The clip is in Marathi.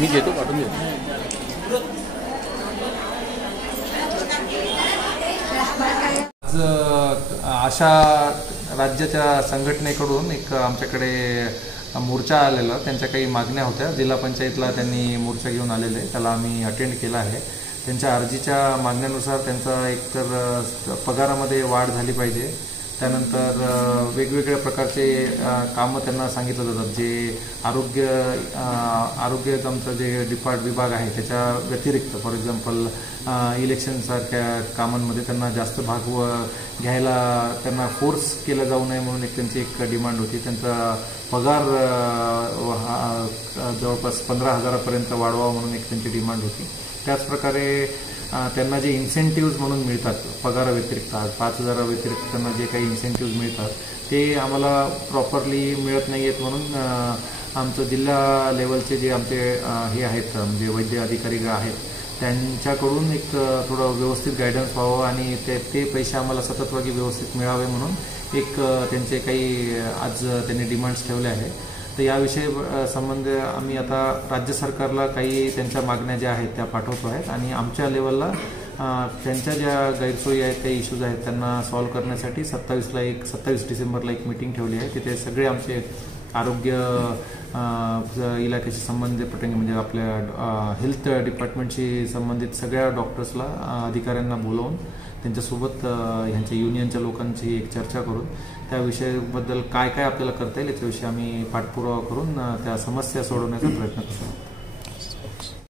मी घेतो पाठवून देतो. आज आशा राज्याच्या संघटनेकडून एक आमच्याकडे मोर्चा आलेला, त्यांच्या काही मागण्या होत्या. जिल्हा पंचायतला त्यांनी मोर्चा घेऊन आलेले, त्याला आम्ही अटेंड केला आहे. त्यांच्या अर्जीच्या मागण्यानुसार त्यांचा एकतर पगारामध्ये वाढ झाली पाहिजे, त्यानंतर वेगवेगळ्या प्रकारचे कामं त्यांना सांगितलं जातात. जे आरोग्य आमचं जे विभाग आहे त्याच्या व्यतिरिक्त, फॉर एक्झाम्पल इलेक्शनसारख्या कामांमध्ये त्यांना जास्त भाग घ्यायला त्यांना फोर्स केलं जाऊ नये म्हणून एक त्यांची एक डिमांड होती. त्यांचा पगार जवळपास 15,000पर्यंत वाढवा म्हणून एक त्यांची डिमांड होती. त्याचप्रकारे त्यांना जे इन्सेंटिव्ज म्हणून मिळतात पगाराव्यतिरिक्त, 5,000 व्यतिरिक्त त्यांना जे काही इन्सेंटिव्ज मिळतात ते आम्हाला प्रॉपरली मिळत नाही आहेत. म्हणून आमचं जिल्हा लेवलचे जे आमचे हे आहेत, म्हणजे वैद्य अधिकारी आहेत, त्यांच्याकडून एक थोडं व्यवस्थित गायडन्स व्हावं आणि ते पैसे आम्हाला सततವಾಗಿ व्यवस्थित मिळावे म्हणून एक त्यांचे काही आज त्यांनी डिमांड्स ठेवले आहे. तर याविषयी संबंध आम्ही आता राज्य सरकारला काही त्यांच्या मागण्या ज्या आहेत त्या पाठवतो आहेत आणि आमच्या लेवलला त्यांच्या ज्या गैरसोयी आहेत, काही इश्यूज आहेत, त्यांना सॉल्व्ह करण्यासाठी 27 डिसेंबरला एक मीटिंग ठेवली आहे. तिथे सगळे आमचे आरोग्य इलाक्याशी संबंधित म्हणजे आपल्या हेल्थ डिपार्टमेंटशी संबंधित सगळ्या डॉक्टर्सला, अधिकाऱ्यांना बोलवून त्यांच्यासोबत ह्यांच्या युनियनच्या लोकांची एक चर्चा करून त्या विषयाबद्दल काय काय आपल्याला करता येईल याच्याविषयी आम्ही पाठपुरावा करून त्या समस्या सोडवण्याचा प्रयत्न करतो.